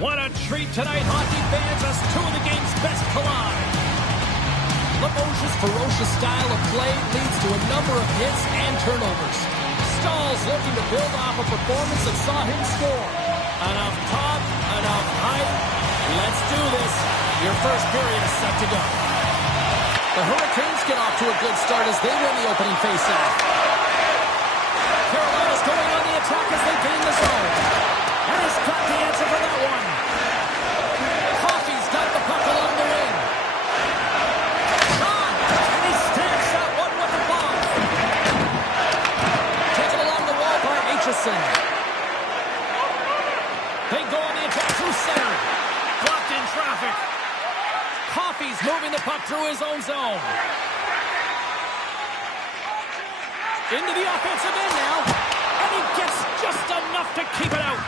What a treat tonight, hockey fans, as two of the game's best collide. Limoges' ferocious style of play leads to a number of hits and turnovers. Stahl's looking to build off a performance that saw him score. Enough talk, enough hype. Let's do this. Your first period is set to go. The Hurricanes get off to a good start as they win the opening faceoff. Carolina's going on the attack as they gain the zone. And he's got the answer for that one. Coffey's got the puck along the wing. Shot! And he stamps that one with the bomb. Taken along the wall by Aitchison. They go on the attack through center. Blocked in traffic. Coffey's moving the puck through his own zone. Into the offensive end now. And he gets just enough to keep it out.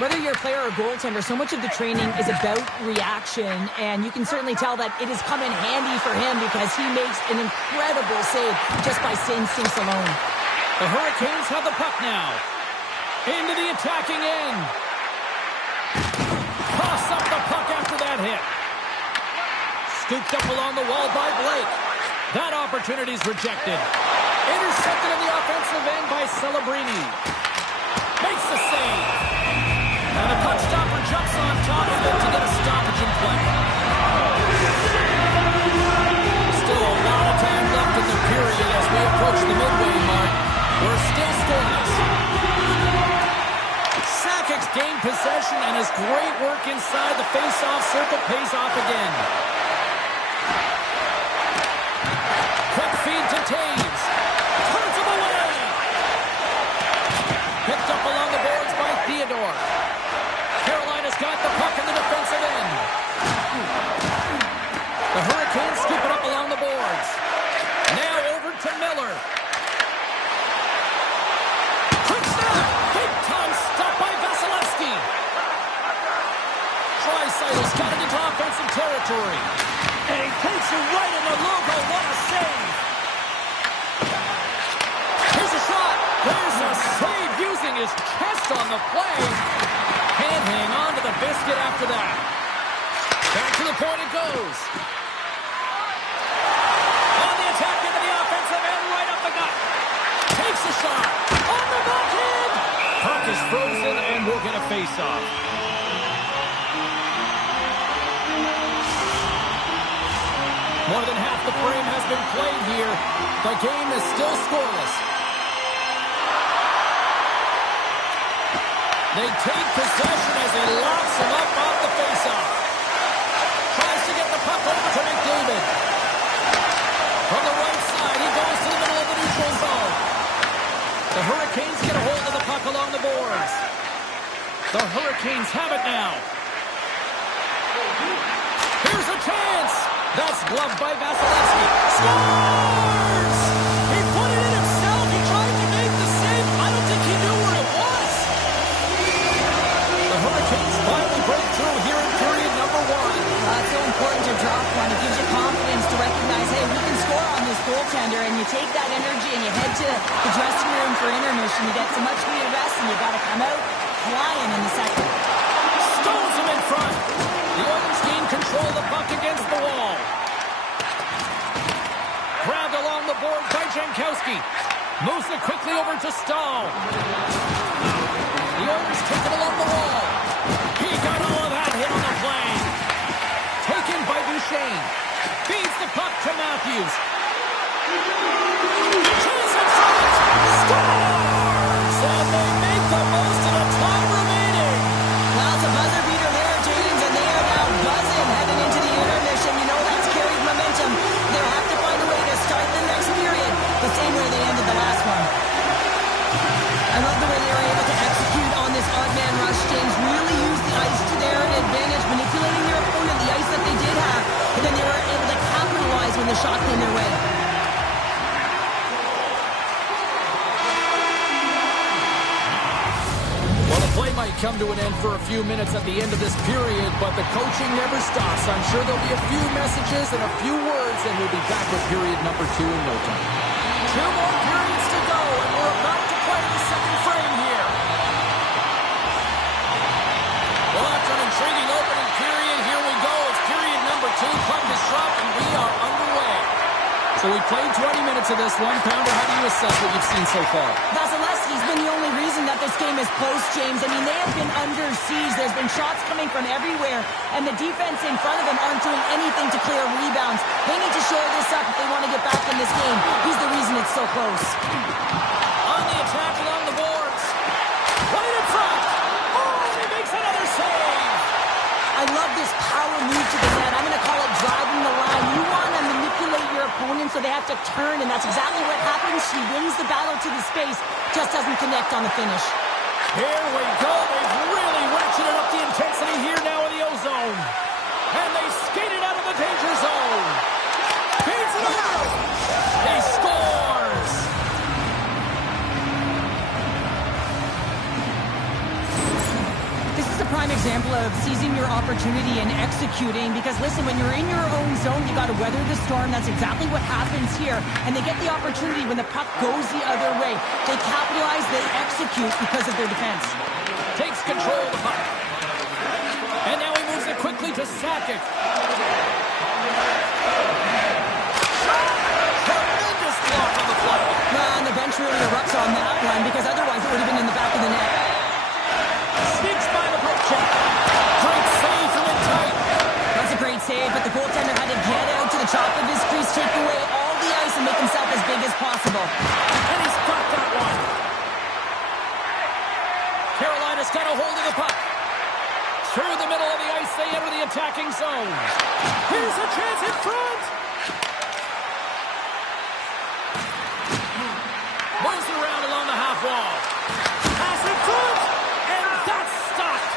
Whether you're a player or a goaltender, so much of the training is about reaction, and you can certainly tell that it has come in handy for him because he makes an incredible save just by instincts alone. The Hurricanes have the puck now. Into the attacking end. Toss up the puck after that hit. Scooped up along the wall by Blake. That opportunity's rejected. Intercepted in the offensive end by Celebrini. Makes the save. And the puck stopper jumps on top of it to get a stoppage in play. Still a lot of time left in the period as we approach the midway mark. We're still scoreless. Sakic's gained possession and his great work inside the face-off circle pays off again. Quick feed to Taves. Turns him away. Picked up along the boards by Theodore. Carolina's got the puck in the defensive end. The Hurricanes scoop it up along the boards. Now over to Miller. Quick snap. Big time stop by Vasilevsky. Draisaitl's got it into offensive territory. And he takes it right in the logo. What a save. Here's a shot. There's a save using his chest on the play. Can't hang on to the biscuit after that. Back to the point it goes. On the attack into the offensive end, right up the gut. Takes a shot. On the backhand. Puck is frozen and we'll get a face-off. More than half the frame has been played here. The game is still scoreless. They take possession as he locks him up off the faceoff. Tries to get the puck over to McDavid. From the right side, he goes to the middle of the neutral zone. The Hurricanes get a hold of the puck along the boards. The Hurricanes have it now. Here's a chance. That's gloved by Vasilevsky. Scores! He put it in himself. He tried to make the save. I don't think he knew where it was. The Hurricanes finally break through here in period number one. It's so important to drop one. It gives you confidence to recognize, hey, we can score on this goaltender, and you take that energy and you head to the dressing room for intermission. You get some much-needed rest, and you got to come out flying in the second. Stones him in front. The Oilers gain control of the puck against the wall. Grabbed along the board by Jankowski. Moves it quickly over to Stahl. The Oilers take it along the wall. He got all of that hit on the play. Taken by Duchesne. Feeds the puck to Matthews. Chance in front. Scores! And they make the most of the time remaining. Well, it's a buzzer beater there, James, and they are now buzzing heading into the intermission. You know that's carried momentum. They'll have to find a way to start the next period the same way they ended the last one. I love the way they were able to execute on this odd man rush, James. Really use the ice to their advantage, manipulating their opponent, the ice that they did have, and then they were able to capitalize when the shot came their way. Well, the play might come to an end for a few minutes at the end of this period, but the coaching never stops. I'm sure there'll be a few messages and a few words, and we'll be back with period number 2 in no time. 2 more periods to go, and we're about to play the second frame here. Well, after an intriguing opening period. Here we go. It's period number 2. Puck is dropped, and we are underway. So we played 20 minutes of this one. Pounder, how do you assess what you've seen so far? Vasilevsky's been the only reason that this game is close, James. I mean, they have been under siege. There's been shots coming from everywhere, and the defense in front of them aren't doing anything to clear rebounds. They need to shore this up if they want to get back in this game. He's the reason it's so close. On the attack along the boards. Right in front. Oh, he makes another save. I love this power move to the net. I'm going to call it driving the line. You want to manipulate your opponent so they have to turn, and that's exactly what happens. She wins the battle to the space, just doesn't connect on the finish. Here we go. They've really ratcheted up the intensity here now in the O-zone. And they skated out of the danger zone. Feeds it over. He scores. This is a prime example of seizing your opportunity and executing, because listen, when you're in your own zone, you got to weather the storm. That's exactly what happens here. And they get the opportunity when the puck goes the other way. They capitalize, they execute because of their defense. Takes control of the puck. And now he moves it quickly to Sakic. Tremendous block on the play. And the bench really erupts on that one, because otherwise it would have been in the back of the net. Sneaks by the poke check. Great save from in tight. That's a great save, but the goaltender had to get out to the top of his crease, take away all the ice, and make himself as big as possible. And he's got that one. Carolina's got a hold of the puck. Through the middle of the ice, they enter the attacking zone. Here's a chance in front. Moves it around along the half wall. Pass in front. And that's stopped.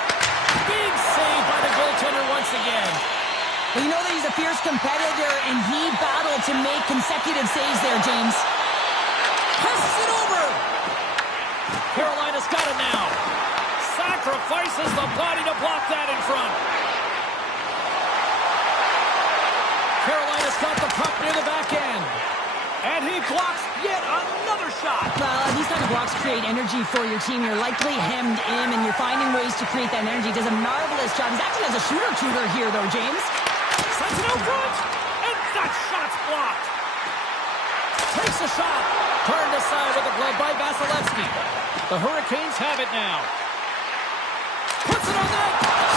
Big save by the goaltender once again. Well, you know that he's a fierce competitor, and he battled to make consecutive saves there, James. Passes it over. Carolina's got it now. Sacrifices the body to block that in front. Carolina's got the puck near the back end. And he blocks yet another shot. Well, these kind of blocks create energy for your team. You're likely hemmed in, and you're finding ways to create that energy. Does a marvelous job. He's acting as a shooter here, though, James. Sends it out front. And that shot's blocked. Takes a shot. Turned aside with a glove by Vasilevsky. The Hurricanes have it now. Puts it on net.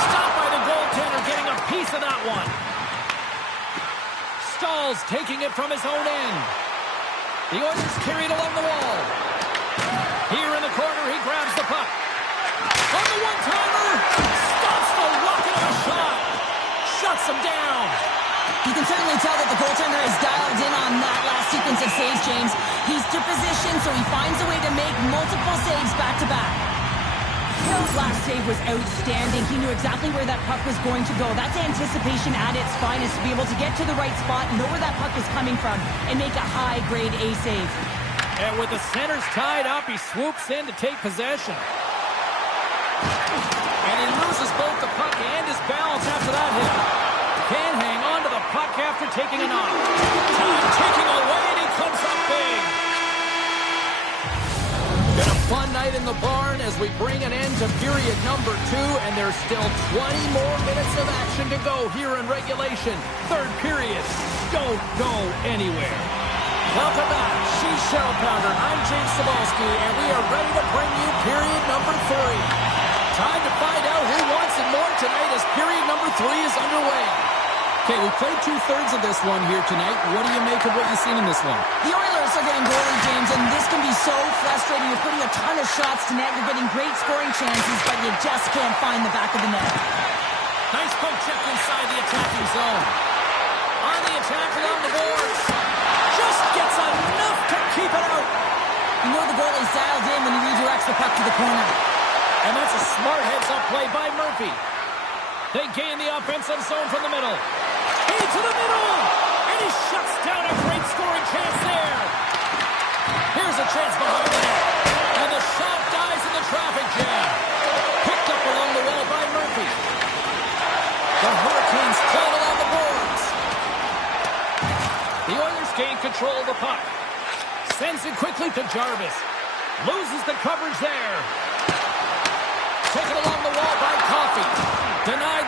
Stopped by the goaltender, getting a piece of that one. Staal's taking it from his own end. The Oilers carry it along the wall. Here in the corner, he grabs the puck. On the one-timer, stops the rocket of a shot. Shuts him down. You can certainly tell that the goaltender is dialed in on that last sequence of saves, James. He's to position, so he finds a way to make multiple saves back-to-back. Hill's last save was outstanding. He knew exactly where that puck was going to go. That's anticipation at its finest, to be able to get to the right spot, know where that puck is coming from, and make a high-grade A save. And with the centers tied up, he swoops in to take possession. And he loses both the puck and his balance after that hit. Can't hang on to the puck after taking a knock. Time taking away, and he comes up big. Been a fun night in the barn as we bring an end to period number 2, and there's still 20 more minutes of action to go here in regulation. Third period. Don't go anywhere. Welcome back. She's Cheryl Pounder. I'm James Cebulski, and we are ready to bring you period number 3. Time to find out who wants it more tonight as period number 3 is underway. Okay, we played 2/3 of this one here tonight. What do you make of what you've seen in this one? The Oilers are getting goalie, James, and this can be so frustrating. You're putting a ton of shots to net. You're getting great scoring chances, but you just can't find the back of the net. Nice poke check inside the attacking zone. On the attack along the boards. Just gets enough to keep it out. You know the goalie's dialed in when he redirects the puck to the corner. And that's a smart heads-up play by Murphy. They gain the offensive zone from the middle. Into the middle! And he shuts down a great scoring chance there. Here's a chance behind the net. And the shot dies in the traffic jam. Picked up along the wall by Murphy. The Hurricanes climb along the boards. The Oilers gain control of the puck. Sends it quickly to Jarvis. Loses the coverage there. Taken along the wall by Coffey. Denied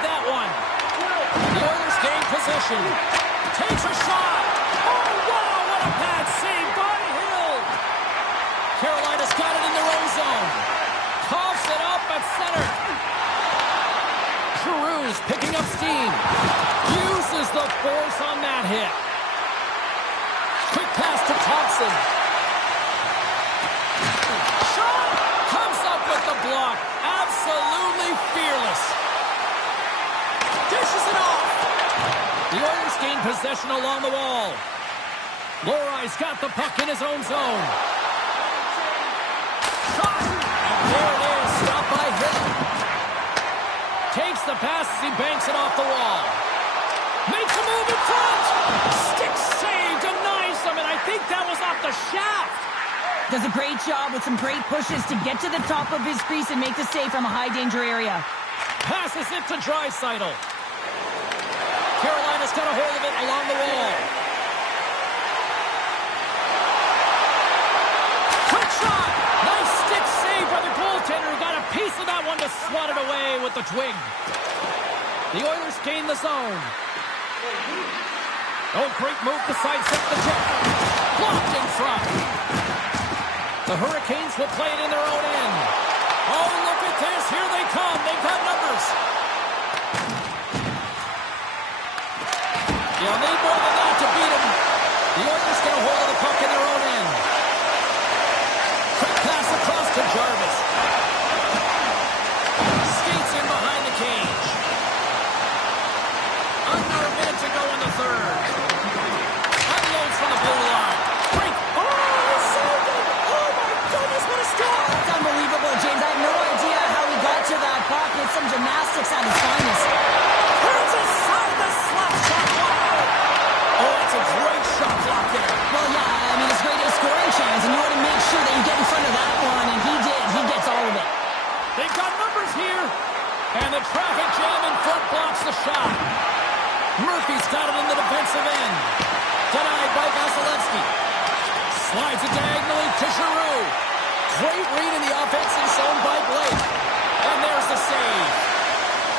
position. Takes a shot. Oh, wow, what a bad save by Hill. Carolina's got it in their own zone. Coughs it up at center. Giroux's picking up steam. Uses the force on that hit. Quick pass to Thompson. Shot! Comes up with the block. Absolutely fearless. Dishes it off. The Oilers gain possession along the wall. Lorai's got the puck in his own zone. Shot! And there it is. Stopped by Hill. Takes the pass as he banks it off the wall. Makes a move in front. Stick save. Denies him, and I think that was off the shaft. Does a great job with some great pushes to get to the top of his crease and make the save from a high-danger area. Passes it to Draisaitl. Carolina's got a hold of it along the wall. Quick shot! Nice stick save by the goaltender. Got a piece of that one to swat it away with the twig. The Oilers gain the zone. Oh, great move to sidestep the check. Blocked in front. The Hurricanes will play it in their own end. Oh, look at this. Here they come. They've got numbers. You'll need more than that to beat them. The Oilers get a hold of the puck in their own end. Quick pass across to Jarvis. Skates in behind the cage. Under a minute to go in the third. Unloads from the blue line. Break. Oh, he saved it. Oh, my goodness, what a stop. That's unbelievable, James. I have no idea how he got to that puck. It's some gymnastics at his finest. Turns aside the slap shot. Wow. Oh, it's a great shot block there. Well, yeah, I mean, it's great a scoring chance, and you want to make sure that you get in front of that one, and he did. He gets all of it. They've got numbers here. And the traffic jam in front blocks the shot. Murphy's got it in the defensive end. Denied by Vasilevsky. Slides it diagonally to Giroux. Great read in the offensive zone by Blake. And there's the save.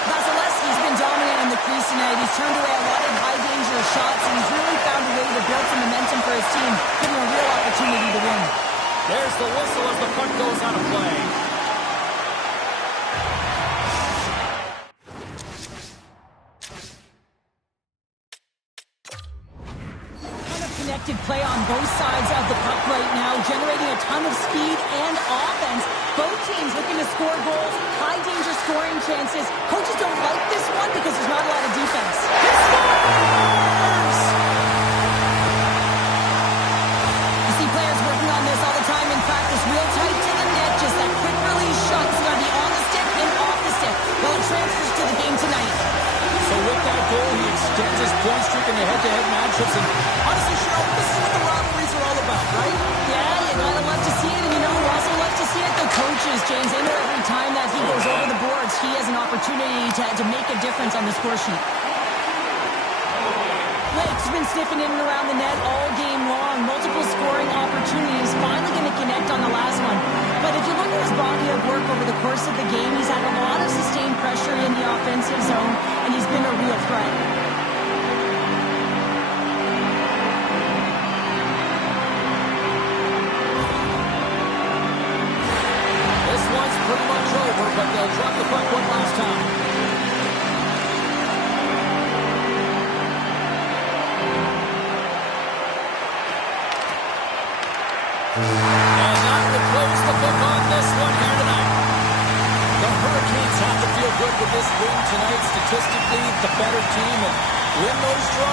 Vasilevsky's been dominant in the crease tonight. He's turned away a lot of high-danger shots, and he's really found a way to build some momentum for his team, giving a real opportunity to win. There's the whistle as the puck goes out of play. Connected play on both sides of the puck right now, generating a ton of speed and offense. Both teams looking to score goals, high-danger scoring chances. Coaches don't like this one because there's not a lot of defense. He scores! You see players working on this all the time in practice, real tight to the net, just that quick release shot. It's going to be on the stick and off the stick. Well, it transfers to the game tonight. So with that goal, he extends his point streak in the head-to-head matchups. And honestly, Cheryl, this is what the rivalries are all about, right? Yeah, you gotta love to see it. And you know who also loves to see it? The coaches, James. They know every time that he goes over the boards, he has an opportunity to make a difference on the score sheet. Blake's been sniffing in and around the net all game long. Multiple scoring opportunities. Finally going to connect on the last one. But if you look at his body of work over the course of the game, he's had a lot of sustained pressure in the offensive zone, and he's been a real threat. This one's pretty much over, but they'll drop the puck one last time. And that will close the book on this one here tonight. The Hurricanes have to feel good with this win tonight. Statistically, the better team and win those draws.